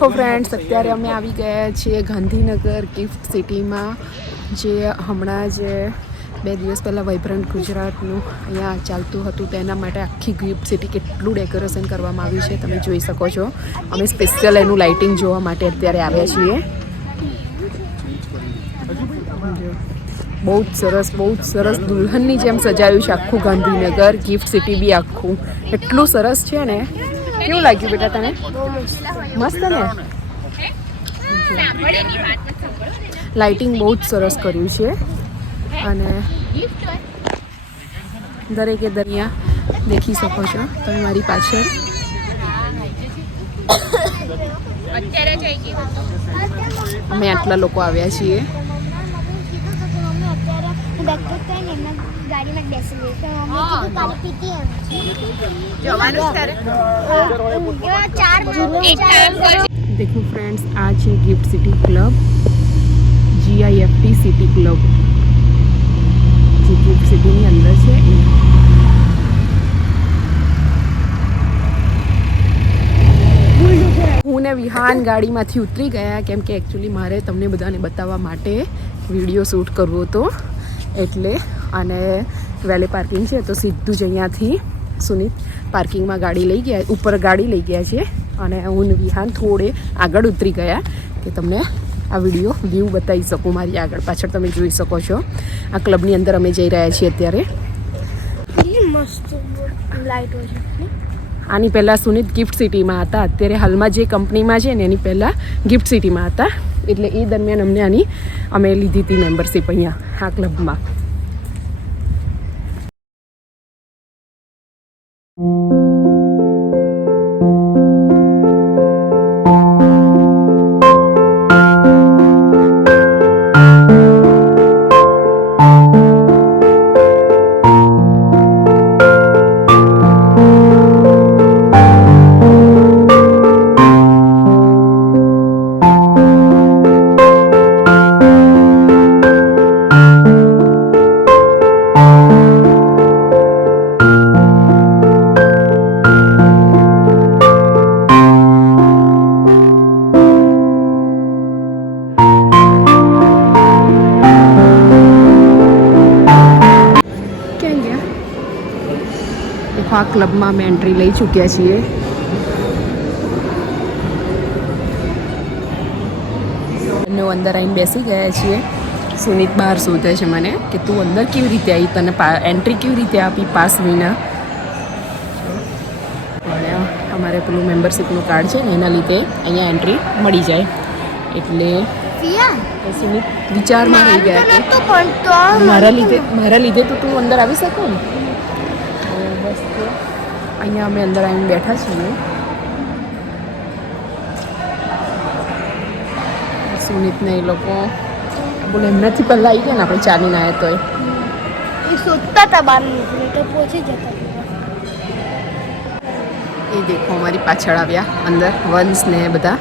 દેખો ફ્રેન્ડ્સ અત્યારે અમે આવી ગયા છીએ ગાંધીનગર ગિફ્ટ સિટીમાં જે હમણાં જે બે દિવસ પહેલાં વાઇબ્રન્ટ ગુજરાતનું અહીંયા ચાલતું હતું. તેના માટે આખી ગિફ્ટ સિટી કેટલું ડેકોરેશન કરવામાં આવ્યું છે તમે જોઈ શકો છો. અમે સ્પેશિયલ એનું લાઇટિંગ જોવા માટે અત્યારે આવ્યા છીએ. બહુ જ સરસ, બહુ જ સરસ દુલ્હનની જેમ સજાયું છે આખું ગાંધીનગર ગિફ્ટ સિટી બી આખું. એટલું સરસ છે ને? કેવું લાગ્યું બેટા તને? મસ્ત ને? લાઇટિંગ બહુ જ સરસ કર્યું છે. અને દરેકે દરિયા દેખી શકો છો. તમે મારી પાછળ. અમે આટલા લોકો આવ્યા છીએ. ગાડીમાં બેસી ગઈ. તો મમ્મી કીધું કાલે પીટી એમ. જવાનું જ ચાર એક કામ કર દેખો ફ્રેન્ડ્સ આ છે gift city club GIFT city club જે ગિફ્ટ સિટીની અંદર છે એ. હું ને વિહાન ગાડીમાંથી ઉતરી ગયા કેમ કે એકચ્યુઅલી મારે તમને બધાને બતાવવા માટે વીડિયો શૂટ કરવો હતો. એટલે અને વેલી પાર્કિંગ છે તો સીધું જ અહીંયાથી સુનિત પાર્કિંગમાં ગાડી લઈ ગયા ઉપર ગાડી લઈ ગયા છે અને હું વિહાન થોડે આગળ ઉતરી ગયા કે તમને આ વીડિયો વ્યૂ બતાવી શકું મારી આગળ પાછળ તમે જોઈ શકો છો. આ ક્લબની અંદર અમે જઈ રહ્યા છીએ અત્યારે. મસ્ત લાઈટો આની પહેલાં સુનિત ગિફ્ટ સિટીમાં હતા. અત્યારે હાલમાં જે કંપનીમાં છે ને એની પહેલાં ગિફ્ટ સિટીમાં હતા. એટલે એ દરમિયાન અમને આની અમે લીધી હતી મેમ્બરશીપ અહીંયા આ ક્લબમાં આ ક્લબમાં અમે એન્ટ્રી લઈ ચૂક્યા છીએ. બંને અંદર આવીને બેસી ગયા છીએ. સુનિત બહાર શોધે છે મને કે તું અંદર કેવી રીતે આવી? તને એન્ટ્રી કેવી રીતે આપી પાસ વિના? અમારે પેલું મેમ્બરશીપનું કાર્ડ છે ને એના લીધે અહીંયા એન્ટ્રી મળી જાય. એટલે સુનિત સુમિત વિચારમાં રહી ગયા મારા લીધે મારા લીધે તો તું અંદર આવી શકો ને? તો અહીંયા અમે અંદર આવીને બેઠા છીએ. સુનિતને એ લોકો બોલે એમનાથી પહેલાં આવી ગયા ને આપણે ચાલીને આવ્યા તોય. એ શોધતા હતા બહાર તો પહોંચી જતા એ દેખો અમારી પાછળ આવ્યા અંદર વંશ ને બધા.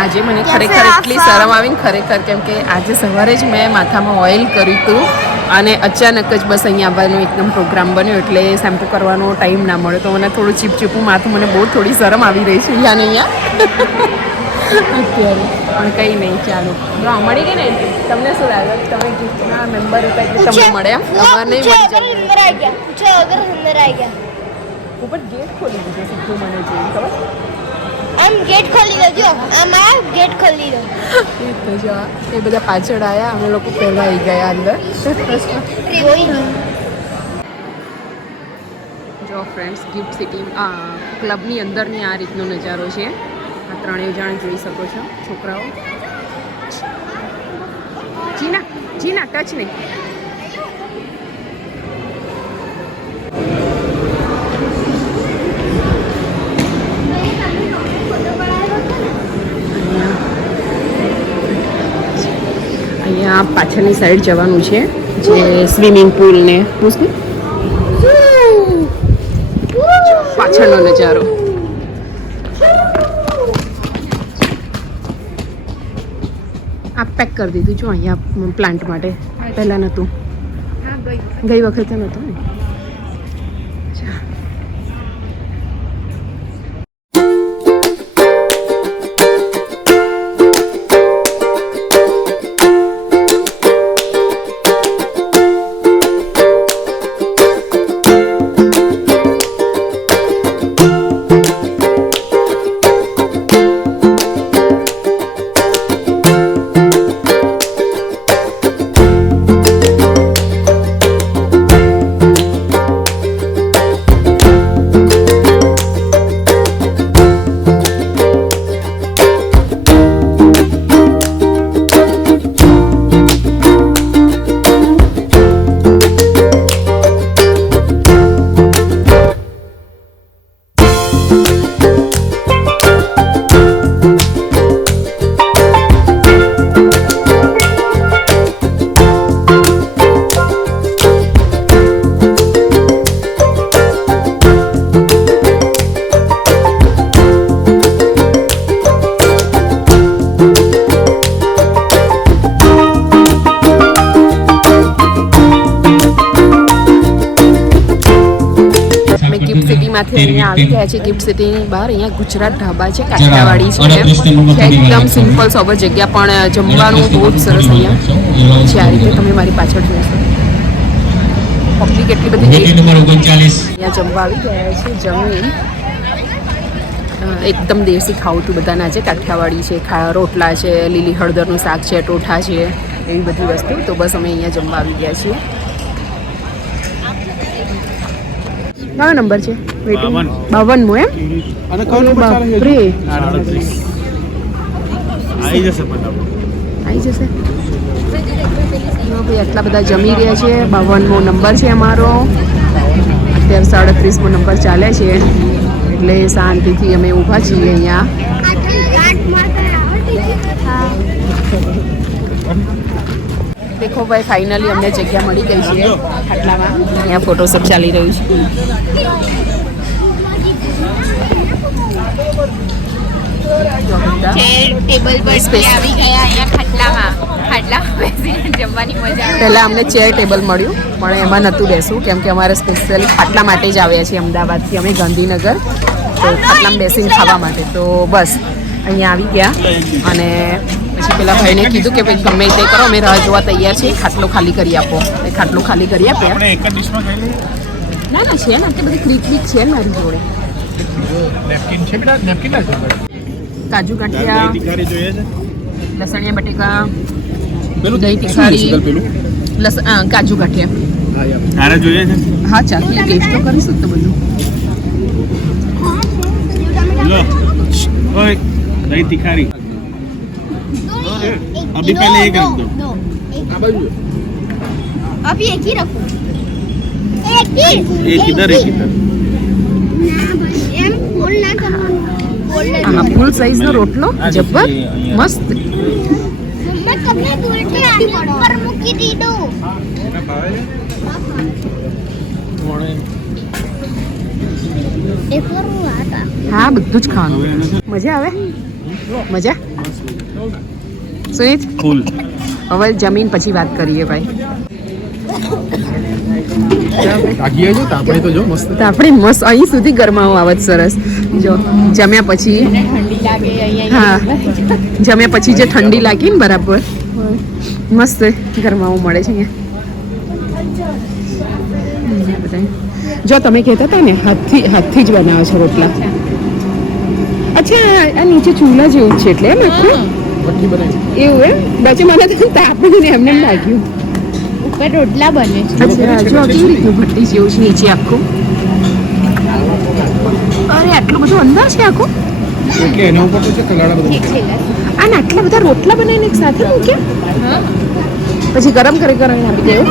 આજે મને ખરેખર એટલી શરમ આવીને ખરેખર કેમ કે આજે સવારે જ મેં માથામાં ઓઇલ કર્યું હતું અને અચાનક જ બસ અહીંયા આવવાનો એકદમ પ્રોગ્રામ બન્યો એટલે શેમ્પૂ કરવાનો ટાઈમ ના મળ્યો તો મને થોડું ચીપચીપું માથું મને બહુ થોડી શરમ આવી રહી છે અહીંયા ને અહીંયા. અત્યારે. પણ કંઈ નહીં ચાલો. મળી ગઈ ને તમને શું લાગે? તમે ગિફ્ટના મેમ્બર હતા એટલે તમને મળ્યા તમારે નહીં મળી ગયા. ઉપર ગેટ ખોલી દીધો સીધું મને જોયું ખબર? આમ ગેટ ખોલી દેજો આમ આ ગેટ ખોલી દો. એ તો જો એ બધા પાછળ આવ્યા અમે લોકો પહેલા આવી ગયા અંદર. કોઈ નહીં જો ફ્રેન્ડ્સ ગિફ્ટ સિટી આ ક્લબની અંદરની આ રીતનો નજારો છે. આ ત્રણેય જણ જોઈ શકો છો છોકરાઓ. જીના જીના ટચ નહીં. અહીંયા પાછળની સાઈડ જવાનું છે, જે સ્વિમિંગ પુલ ને. પાછળનો નજારો. આ પેક કરી દીધું જો અહીંયા પ્લાન્ટ માટે. પહેલાં નહોતું. ગઈ વખતે નહોતું ને? સિટીમાંથી અહીંયા આવી ગયા છે ગિફ્ટ સિટીની બહાર. અહીંયા ગુજરાત ઢાબા છે કાઠિયાવાડી છે. એકદમ સિમ્પલ સોબર જગ્યા પણ જમવાનું બહુ જ સરસ અહીંયા. છે. આ રીતે તમે મારી પાછળ જોશો પબ્લિક એટલી બધી અહીંયા જમવા આવી ગયા છે જમી. એકદમ દેશી ખાવતું બધાના છે. કાઠિયાવાડી છે રોટલા છે લીલી હળદરનું શાક છે ટોઠા છે એવી બધી વસ્તુ. તો બસ અમે અહીંયા જમવા આવી ગયા છીએ. કયો નંબર છે? વેટિંગ બાવનમો એમ? અને કયો નંબર ચાલે છે? બાપરે આવી જશે આવી જશે. ભાઈ આટલા બધા જમી રહ્યા છે? બાવનમો નંબર છે અમારો. અત્યારે સાડત્રીસમો નંબર ચાલે છે. એટલે શાંતિથી અમે ઊભા છીએ અહીંયા. દેખો ભાઈ ફાઇનલી અમને જગ્યા મળી ગઈ છે ખાટલામાં. અહીંયા ફોટોશૂટ ચાલી રહ્યું છે. પહેલાં અમને ચેર ટેબલ મળ્યું પણ એમાં નહોતું બેસવું કેમ કે અમારે સ્પેશિયલી ખાટલા માટે જ આવ્યા છીએ અમદાવાદથી. અમે ગાંધીનગર તો ખાટલામાં બેસીને ખાવા માટે. તો બસ અહીંયા આવી ગયા. અને પછી પેલા ભાઈને કીધું કે ભાઈ ગમે તે કરો અમે રાહ જોવા તૈયાર છીએ ખાટલો ખાલી કરી આપો. એ ખાટલો ખાલી કરી આપ્યા. ના ના છે ને તે બધી ક્રીક ક્રીક છે ને મારી જોડે. નેપકિન છે બેટા? નેપકિન કાજુ ગાંઠિયા તિકારી જોઈએ છે. લસણિયા બટેકા પેલું દહીં તિખારી. છે પેલું? લસ કાજુ ગાંઠિયા. તારે જોઈએ છે? હા ચાખીએ ટેસ્ટ તો કરીશું તો બધું. લો. ઓય દહીં તિખારી. अभी पहले एक रख दो अभी एक ही रखो एक ही एक इधर एक इधर એમ ફૂલ ના કરવાનું ફૂલ હા ફૂલ સાઈઝનો રોટલો જબ્બર મસ્ત મમ્મા તમને દૂરથી ઉપર મૂકી દીધું એક વાર હું આટા હા બધું જ ખાવાનું મજા આવે મજા સુનિત? ફૂલ. હવે જમીન પછી વાત કરીએ ભાઈ. આગી આવજો તાપણી તો જો મસ્ત. તો આપણે મસ્ત. અહીં સુધી ગરમાવો આવત સરસ. જો જમ્યા પછી ઠંડી હા. જમ્યા પછી જે ઠંડી લાગી ને બરાબર. મસ્ત ગરમાવો મળે છે અહીંયા. અહીંયા બધાય. જો તમે કહેતા હતા ને હાથથી હાથથી જ બનાવો છો રોટલા. અચ્છા આ નીચે ચૂલા જેવું જ છે એટલે એમ આખું? ભઠ્ઠી બનાવી એવું એમ? પછી મને તો તાપડું ને એમને એમ લાગ્યું. ઉપર રોટલા બને છે. અચ્છા જો કેવી રીતનું ભટ્ટી જેવું છે નીચે આખું. અરે આટલું બધું અંદર છે આખું? એટલે એના ઉપર તો છે કલાડા બધું. આ આટલા બધા રોટલા બનાવીને એક સાથે મૂક્યા? પછી ગરમ કરી કરીને આપી દેવું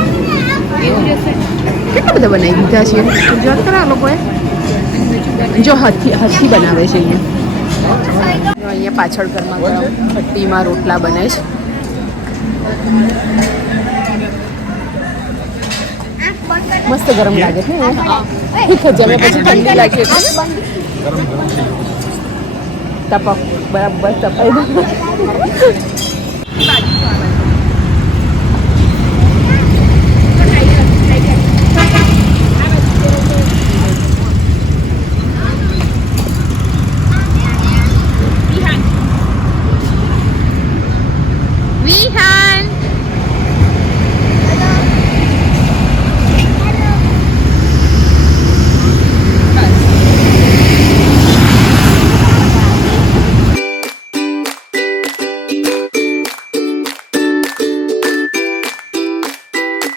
કેટલા બધા બનાવી દીધા છે? ગુજરાત આ લોકોએ જો હાથથી હાથથી બનાવે છે અહીંયા. અહીંયા પાછળ ઘરમાં ભટ્ટીમાં રોટલા બને છે. મસ્ત ગરમ લાગે છે ઠીક જમે પછી ઠંડી લાગે તપક, બરાબર, તપાઈ